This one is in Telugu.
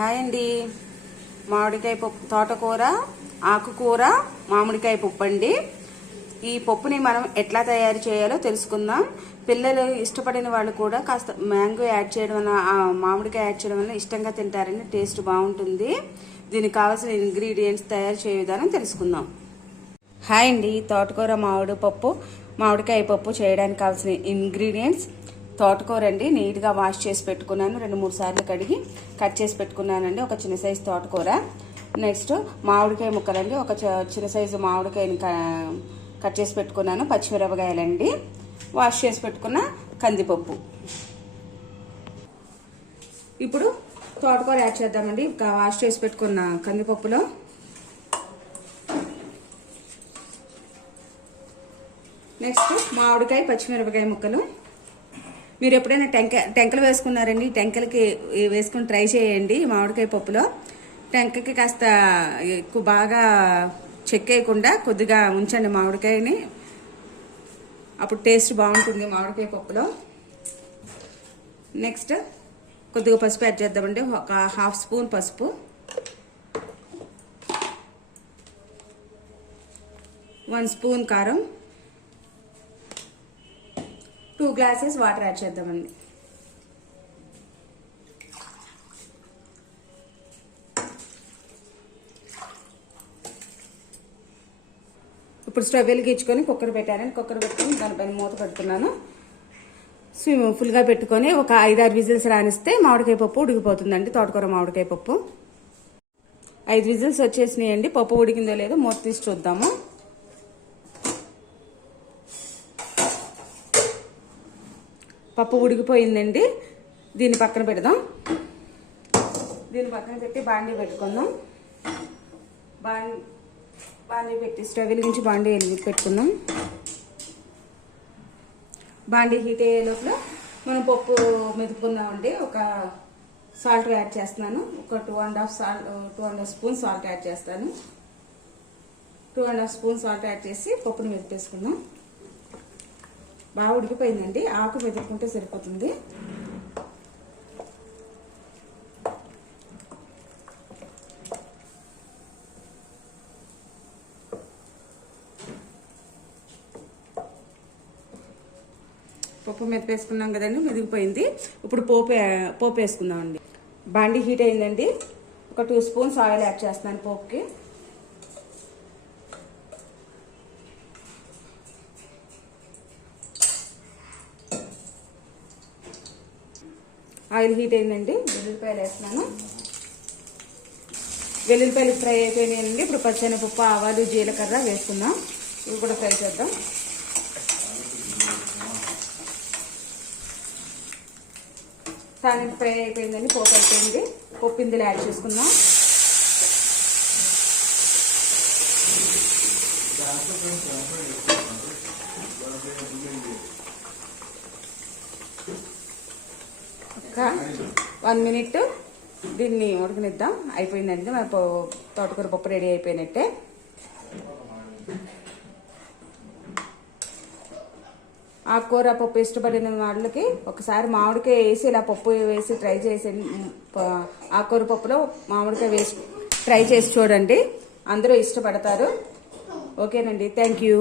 హాయ్ అండి. మామిడికాయ పప్పు, తోటకూర, ఆకుకూర, మామిడికాయ పప్పు అండి. ఈ పప్పుని మనం ఎట్లా తయారు చేయాలో తెలుసుకుందాం. పిల్లలు ఇష్టపడిన వాళ్ళు కూడా కాస్త మ్యాంగో యాడ్ చేయడం వల్ల, మామిడికాయ యాడ్ చేయడం వల్ల ఇష్టంగా తింటారని, టేస్ట్ బాగుంటుంది. దీనికి కావాల్సిన ఇంగ్రీడియంట్స్, తయారు చేయ విధానం తెలుసుకుందాం. హాయ్ అండి. తోటకూర మామిడికాయ పప్పు చేయడానికి కావాల్సిన ఇంగ్రీడియంట్స్: తోటకూర అండి, నీట్గా వాష్ చేసి పెట్టుకున్నాను, 2-3 సార్లు కడిగి కట్ చేసి పెట్టుకున్నానండి, ఒక చిన్న సైజు తోటకూర. నెక్స్ట్ మామిడికాయ ముక్కలండి, ఒక చిన్న సైజు మామిడికాయని కట్ చేసి పెట్టుకున్నాను. పచ్చిమిరపకాయలండి, వాష్ చేసి పెట్టుకున్న కందిపప్పు. ఇప్పుడు తోటకూర యాడ్ చేద్దామండి. వాష్ చేసి పెట్టుకున్న కందిపప్పులో నెక్స్ట్ మామిడికాయ, పచ్చిమిరపకాయ ముక్కలు. మీరు ఎప్పుడైనా టెంకలు వేసుకున్నారండి? టెంకలకి వేసుకుని ట్రై చేయండి. మామిడికాయ పప్పులో టెంకకి కాస్త ఎక్కువ బాగా చెక్కేయకుండా కొద్దిగా ఉంచండి మామిడికాయని, అప్పుడు టేస్ట్ బాగుంటుంది మామిడికాయ పప్పులో. నెక్స్ట్ కొద్దిగా పసుపు యాడ్ చేద్దామండి, ఒక 1/2 స్పూన్ పసుపు. 1 స్పూన్ కారం. 2 గ్లాసెస్ వాటర్ యాడ్ చేద్దామండి. ఇప్పుడు స్టవ్ వెలిగించుకొని కుక్కర్ పెట్టానండి. కుక్కర్ పెట్టుకొని దానిపైన మూత పెడుతున్నాను. ఫుల్గా పెట్టుకొని ఒక 5-6 విజిల్స్ రానిస్తే మామిడికాయ పప్పు ఉడికిపోతుందండి. తోటకూర మామిడికాయ పప్పు 5 విజిల్స్ వచ్చేసినాయండి. పప్పు ఉడికిందో లేదో మూత తీసి చూద్దాము. పప్పు ఉడికిపోయిందండి. దీన్ని పక్కన పెడదాం. దీన్ని పక్కన పెట్టి బాండీ పెట్టుకుందాం. బాండీ పెట్టి స్టవ్ వెలిగించి బాండీ పెట్టుకుందాం. బాండీ హీట్ అయ్యే లోపల మనం పప్పు మెదుపుకుందామండి. ఒక సాల్ట్ యాడ్ చేస్తున్నాను. ఒక 2.5 స్పూన్ సాల్ట్ యాడ్ చేస్తాను. 2.5 స్పూన్ సాల్ట్ యాడ్ చేసి పప్పును మెదిపేసుకుందాం. బాగా ఉడికిపోయిందండి. ఆకు మెదుపుకుంటే సరిపోతుంది. పప్పు మెదిపేసుకున్నాం కదండి, మెదిగిపోయింది. ఇప్పుడు పోపు వేసుకుందామండి. బాండీ హీట్ అయిందండి. ఒక 2 స్పూన్స్ ఆయిల్ యాడ్ చేస్తున్నాను పోపుకి. ఆయిల్ హీట్ అయిందండి. వెల్లుల్లిపాయలు వేస్తున్నాను. వెల్లుల్లిపాయలు ఫ్రై అయిపోయినాయండి. ఇప్పుడు పచ్చెనపప్పు, ఆవాలు, జీలకర్ర వేసుకుందాం. ఇవి కూడా ఫ్రై చేద్దాం. తాలింపు ఫ్రై అయిపోయిందండి. పోపు అయిపోయింది. పప్పు ఇందులో యాడ్ చేసుకుందాం. ఒక 1 మినిట్ దీన్ని ఉడకనిద్దాం. అయిపోయిందండి. మన తోటకూర పప్పు రెడీ అయిపోయినట్టే. ఆకుకూర పప్పు ఇష్టపడిన వాళ్ళకి ఒకసారి మామిడికాయ వేసి ఇలా పప్పు వేసి ట్రై చేసి, ఆకుకూర పప్పులో మామిడికాయ వేసి ట్రై చేసి చూడండి. అందరూ ఇష్టపడతారు. ఓకేనండి. Thank you.